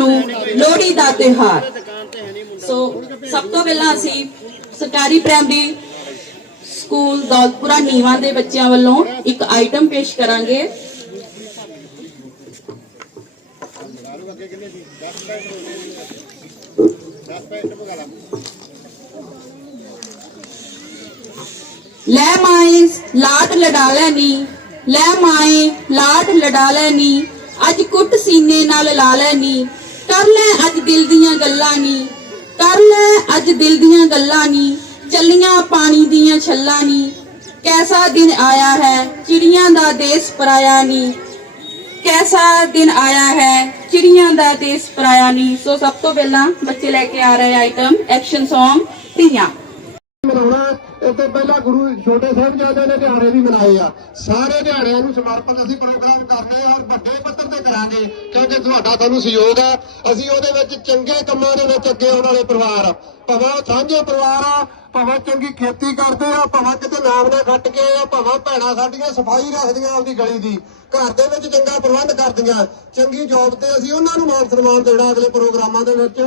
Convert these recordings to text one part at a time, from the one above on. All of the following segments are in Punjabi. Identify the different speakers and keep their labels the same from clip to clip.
Speaker 1: ਨੂੰ ਲੋਹੜੀ ਦਾ ਤਿਉਹਾਰ। ਸੋ ਸਭ ਤੋਂ ਪਹਿਲਾਂ ਅਸੀਂ ਸਰਕਾਰੀ ਪ੍ਰਾਇਮਰੀ ਸਕੂਲ ਦੌਲਤਪੁਰਾ ਨੀਵਾਂ ਦੇ ਬੱਚਿਆਂ ਵੱਲੋਂ ਇੱਕ ਆਈਟਮ ਪੇਸ਼ ਕਰਾਂਗੇ। ਲੈ ਮਾਏ ਲਾਟ ਲੜਾ ਲੈਨੀ ਲੈ ਮਾਏ ਲਾਟ ਲੜਾ ਲੈਨੀ ਅੱਜ ਕੁੱਟ ਸੀਨੇ ਨਾਲ ਲਾ ਲੈਨੀ ਕਰ ਲੈ ਅੱਜ ਦਿਲ ਦੀਆਂ ਗੱਲਾਂ ਨੀ, ਕਰ ਲੈ ਅੱਜ ਦਿਲ ਦੀਆਂ ਗੱਲਾਂ ਨੀ, ਚੱਲੀਆਂ ਪਾਣੀ ਦੀਆਂ ਛੱਲਾਂ ਨੀ। ਕੈਸਾ ਦਿਨ ਆਇਆ ਹੈ, ਚਿੜੀਆਂ ਦਾ ਦੇਸ ਪਰਾਇਆ ਨੀ। ਕੈਸਾ ਦਿਨ ਆਇਆ ਹੈ, ਚਿੜੀਆਂ ਦਾ ਦੇਸ ਪਰਾਇਆ ਨੀ। ਸੋ ਸਭ ਤੋਂ ਪਹਿਲਾਂ ਬੱਚੇ ਲੈ ਕੇ ਆ ਰਹੇ ਆਈਟਮ ਐਕਸ਼ਨ Song, ਧੀਆਂ।
Speaker 2: ਮਨਾਉਣਾ ਇਸ ਤੋਂ ਪਹਿਲਾਂ ਗੁਰੂ ਛੋਟੇ ਸਾਹਿਬਜ਼ਾਦਿਆਂ ਨੇ ਦਿਹਾੜੇ ਵੀ ਮਨਾਏ ਆ। ਸਾਰੇ ਦਿਹਾੜਿਆਂ ਨੂੰ ਸਮਰਪਿਤ ਅਸੀਂ ਪ੍ਰੋਗਰਾਮ ਕਰਨੇ ਆ ਔਰ ਵੱਡੇ ਪੱਧਰ ਤੇ ਕਰਾਂਗੇ, ਕਿਉਂਕਿ ਤੁਹਾਡਾ ਤੁਹਾਨੂੰ ਸਹਿਯੋਗ ਆ ਅਸੀਂ ਉਹਦੇ ਵਿੱਚ ਚੰਗੇ ਕੰਮਾਂ ਦੇ ਵਿੱਚ ਅੱਗੇ ਆਉਣ ਵਾਲੇ ਪਰਿਵਾਰ ਭਾਵੇਂ ਸਾਂਝੇ ਪਰਿਵਾਰ ਆ, ਭਾਵੇਂ ਚੰਗੀ ਖੇਤੀ ਕਰਦੇ ਆ, ਭਾਵੇਂ ਕਿਤੇ ਨਾਮ ਨਾ ਖੱਟ ਕੇ ਆ, ਭਾਵੇਂ ਭੈਣਾਂ ਸਾਡੀਆਂ ਸਫ਼ਾਈ ਰੱਖਦੀਆਂ ਆਪਦੀ ਗਲੀ ਦੀ। ਘਰ ਦੇ ਵਿੱਚ ਚੰਗਾ ਪ੍ਰਬੰਧ ਕਰਦੀਆਂ, ਚੰਗੀ ਜੌਬ ਤੇ ਅਸੀਂ ਉਹਨਾਂ ਨੂੰ ਮਾਨ ਸਨਮਾਨ ਦੇਣਾ ਅਗਲੇ ਪ੍ਰੋਗਰਾਮਾਂ ਦੇ ਵਿੱਚ।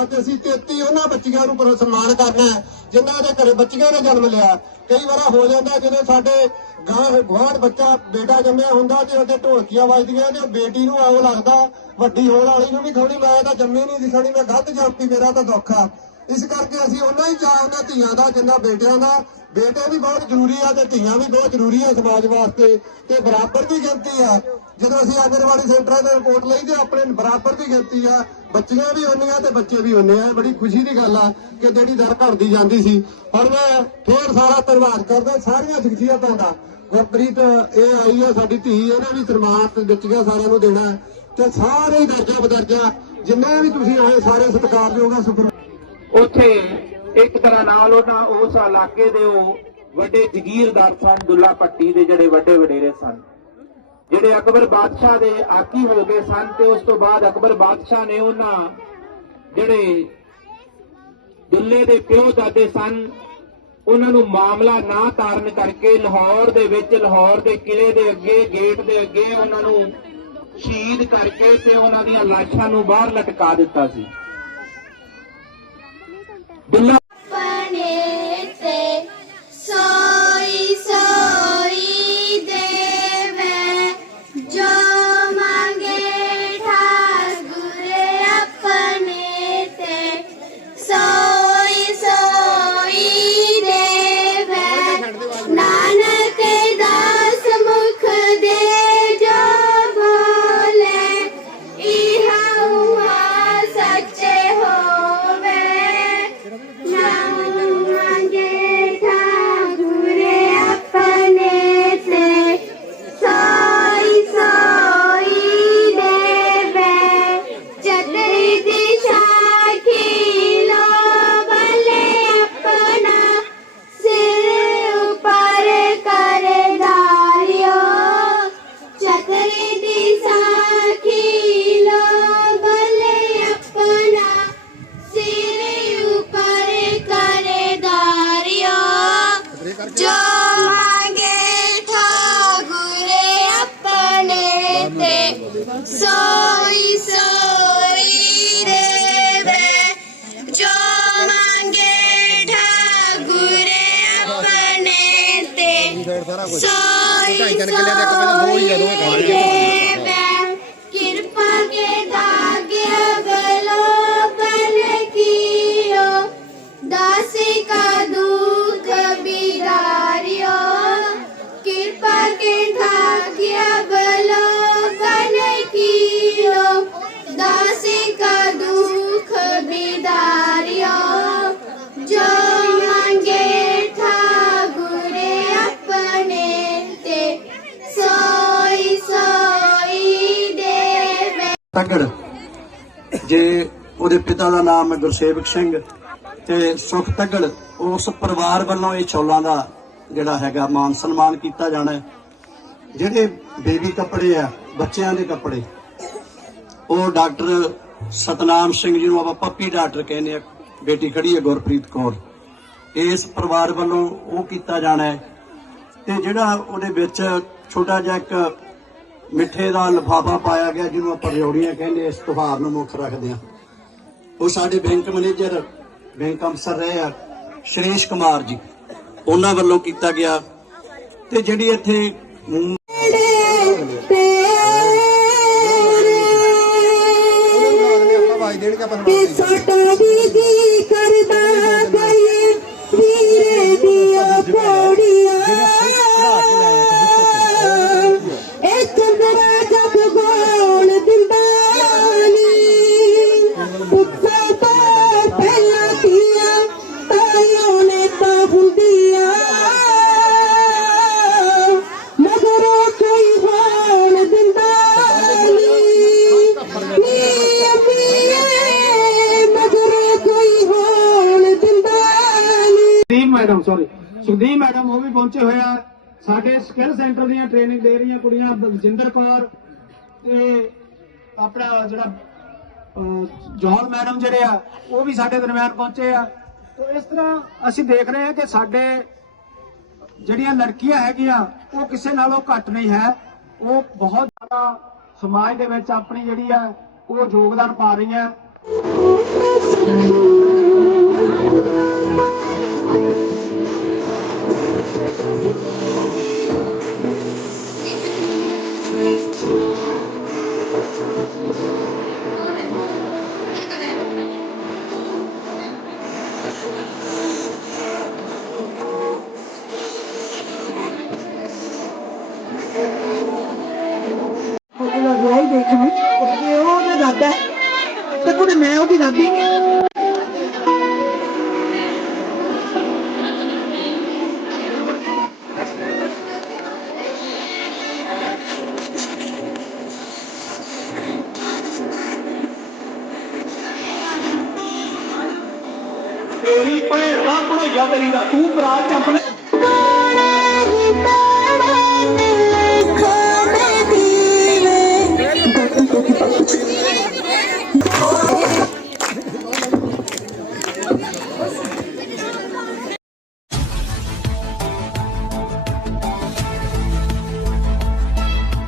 Speaker 2: ਅੱਜ ਅਸੀਂ 33 ਉਹਨਾਂ ਬੱਚੀਆਂ ਨੂੰ ਪਰ ਸਨਮਾਨ ਕਰਨਾ ਜਿਨ੍ਹਾਂ ਦੇ ਘਰੇ ਬੱਚੀਆਂ ਨੇ ਜਨਮ ਲਿਆ। ਕਈ ਵਾਰ ਹੋ ਜਾਂਦਾ ਜਦੋਂ ਸਾਡੇ ਗਾਂ ਗਵਾਂਢ ਬੱਚਾ ਬੇਟਾ ਜੰਮਿਆ ਹੁੰਦਾ ਤੇ ਉਹਦੇ ਢੋਲਕੀਆਂ ਵੱਜਦੀਆਂ ਤੇ ਬੇਟੀ ਨੂੰ ਆਉ ਲੱਗਦਾ, ਵੱਡੀ ਹੋਣ ਵਾਲੀ ਨੂੰ ਵੀ ਥੋੜੀ ਮੈਂ ਤਾਂ ਜੰਮੀ ਨਹੀਂ ਦਿਖਣੀ ਮੈਂ ਗੱਦ ਜੰਪੀ, ਮੇਰਾ ਤਾਂ ਦੁੱਖ ਆ। ਇਸ ਕਰਕੇ ਅਸੀਂ ਉਹਨਾਂ ਹੀ ਚਾਹ ਉਹਨਾਂ ਧੀਆਂ ਦਾ, ਜਿੰਨਾ ਬੇਟਿਆਂ ਦਾ, ਬੇਟੇ ਵੀ ਬਹੁਤ ਜ਼ਰੂਰੀ ਆ ਤੇ ਧੀਆਂ ਵੀ ਬਹੁਤ ਜ਼ਰੂਰੀ ਆ ਸਮਾਜ ਵਾਸਤੇ ਤੇ ਬਰਾਬਰ ਦੀ ਗਿਣਤੀ ਆ। ਜਦੋਂ ਅਸੀਂ ਆਂਗਣਵਾੜੀ ਸੈਂਟਰਾਂ ਦੇ ਰਿਪੋਰਟ ਲਈ ਤੇ ਆਪਣੇ ਬਰਾਬਰ ਦੀ ਗਿਣਤੀ ਆ। ਬੱਚੀਆਂ ਵੀ ਹੁੰਦੀਆਂ ਤੇ ਬੱਚੇ ਵੀ ਹੁੰਦੇ ਆ। ਬੜੀ ਖੁਸ਼ੀ ਦੀ ਗੱਲ ਆ ਕਿ ਜਿਹੜੀ ਦਰ ਘਟਦੀ ਜਾਂਦੀ ਸੀ। ਹੁਣ ਮੈਂ ਫੇਰ ਸਾਰਾ ਧੰਨਵਾਦ ਕਰਦਾ, ਸਾਰੀਆਂ ਸ਼ਖਸੀਅਤਾਂ ਦਾ। ਗੁਰਪ੍ਰੀਤ, ਇਹ ਆਈ ਆ, ਸਾਡੀ ਧੀ, ਇਹਨਾਂ ਵੀ ਸਨਮਾਨ ਦਿੱਤੀਆਂ, ਸਾਰਿਆਂ ਨੂੰ ਦੇਣਾ। ਤੇ ਸਾਰੇ ਹੀ ਦਰਜਾ ਬਦਰਜਾ ਜਿੰਨੇ ਵੀ ਤੁਸੀਂ ਆਏ, ਸਾਰੇ ਸਤਿਕਾਰਯੋਗ ਆ ਸੁਪਰ
Speaker 3: ਉੱਥੇ ਇੱਕ ਤਰ੍ਹਾਂ ਨਾਲ ਉਹਨਾਂ ਉਸ ਇਲਾਕੇ ਦੇ ਉਹ ਵੱਡੇ ਜ਼ਗੀਰਦਾਰ ਸਨ, ਦੁੱਲਾ ਪੱਟੀ ਦੇ ਜਿਹੜੇ ਵੱਡੇ ਵਡੇਰੇ ਸਨ। ਜਿਹੜੇ ਅਕਬਰ ਬਾਦਸ਼ਾਹ ਦੇ ਆਕੀ ਹੋ ਗਏ ਸਨ ਤੇ ਉਸ ਤੋਂ ਬਾਅਦ ਅਕਬਰ ਬਾਦਸ਼ਾਹ ਨੇ ਉਹਨਾਂ ਜਿਹੜੇ ਦੁੱਲੇ ਦੇ ਪਿਓ ਦਾਦੇ ਸਨ, ਉਹਨਾਂ ਨੂੰ ਮਾਮਲਾ ਨਾ ਤਾਰਨ ਕਰਕੇ ਲਾਹੌਰ ਦੇ ਵਿੱਚ, ਲਾਹੌਰ ਦੇ ਕਿਲੇ ਦੇ ਅੱਗੇ, ਗੇਟ ਦੇ ਅੱਗੇ ਉਹਨਾਂ ਨੂੰ ਸ਼ਹੀਦ ਕਰਕੇ ਤੇ ਉਹਨਾਂ ਦੀਆਂ ਲਾਸ਼ਾਂ ਨੂੰ ਬਾਹਰ ਲਟਕਾ ਦਿੱਤਾ ਸੀ। ਦੁੱਲਾ
Speaker 4: ਦੇਵੇ ਮੰਗੇ ਠਾਕੁਰ ਆਪਣੇ ਤੇ ਸੋਈ ਸੋਈ
Speaker 5: ਤੱਗੜ। ਜੇ ਉਹਦੇ ਪਿਤਾ ਦਾ ਨਾਮ ਹੈ ਗੁਰਸੇਵਕ ਸਿੰਘ, ਤੇ ਸੁਖ ਤੱਗੜ, ਉਸ ਪਰਿਵਾਰ ਵੱਲੋਂ ਇਹ ਚੌਲਾਂ ਦਾ ਜਿਹੜਾ ਹੈਗਾ ਮਾਨ ਸਨਮਾਨ ਕੀਤਾ ਜਾਣਾ ਹੈ। ਜਿਹੜੇ ਬੇਬੀ ਕੱਪੜੇ ਆ, ਬੱਚਿਆਂ ਦੇ ਕੱਪੜੇ, ਉਹ ਡਾਕਟਰ ਸਤਨਾਮ ਸਿੰਘ ਜੀ ਨੂੰ ਆਪਾਂ ਪੱਪੀ ਡਾਕਟਰ ਕਹਿੰਦੇ ਆ, ਬੇਟੀ ਖੜੀ ਹੈ ਗੁਰਪ੍ਰੀਤ ਕੌਰ। ਇਸ ਪਰਿਵਾਰ ਵੱਲੋਂ ਉਹ ਕੀਤਾ ਜਾਣਾ ਹੈ। ਤੇ ਜਿਹੜਾ ਉਹਦੇ ਵਿੱਚ ਛੋਟਾ ਜਿਹਾ ਇੱਕ ਮਿੱਠੇ ਦਾ ਲਿਫਾਫਾ ਪਾਇਆ ਗਿਆ ਜਿਹਨੂੰ ਆਪਾਂ ਰਿਉੜੀਆਂ ਕਹਿੰਦੇ ਇਸ ਤਿਉਹਾਰ ਨੂੰ ਮੁੱਖ ਰੱਖਦੇ ਹਾਂ। ਉਹ ਸਾਡੇ ਬੈਂਕ ਮੈਨੇਜਰ, ਬੈਂਕ ਅਫਸਰ ਰਹੇ ਆ, ਸ਼੍ਰੇਸ਼ ਕੁਮਾਰ ਜੀ। ਉਹਨਾਂ ਵੱਲੋਂ ਕੀਤਾ ਗਿਆ। ਤੇ ਜਿਹੜੀ ਇੱਥੇ
Speaker 6: ਮੈਡਮ ਸੌਰੀ ਸੁਖਦੀਪ ਮੈਡਮ ਉਹ ਵੀ ਪਹੁੰਚੇ ਹੋਏ ਆ। ਸਾਡੇ ਸਕਿੱਲ ਸੈਂਟਰ ਦੀਆਂ ਟ੍ਰੇਨਿੰਗ ਦੇ ਰਹੀਆਂ ਕੁੜੀਆਂ ਬਲਜਿੰਦਰ ਕੌਰ ਤੇ ਆਪਣਾ ਜਿਹੜਾ ਅਹ, ਮੈਡਮ ਜਿਹੜੇ ਆ ਉਹ ਵੀ ਸਾਡੇ ਦਰਮਿਆਨ ਪਹੁੰਚੇ ਆ। ਤੇ ਇਸ ਤਰ੍ਹਾਂ ਅਸੀਂ ਦੇਖ ਰਹੇ ਹਾਂ ਕਿ ਸਾਡੇ ਜਿਹੜੀਆਂ ਲੜਕੀਆਂ ਹੈਗੀਆਂ ਉਹ ਕਿਸੇ ਨਾਲੋਂ ਘੱਟ ਨਹੀਂ ਹੈ। ਉਹ ਬਹੁਤ ਜ਼ਿਆਦਾ ਸਮਾਜ ਦੇ ਵਿੱਚ ਆਪਣੀ ਜਿਹੜੀ ਹੈ ਉਹ ਯੋਗਦਾਨ ਪਾ ਰਹੀਆਂ।
Speaker 7: ਕੁੜੀ ਮੈਂ
Speaker 6: ਤੇਰੀ ਭੈਣ ਦਾ ਬਣਾਈਆ ਤੇਰੀ ਦਾ। ਤੂੰ ਬਰਾਤ ਚ ਆਪਣੇ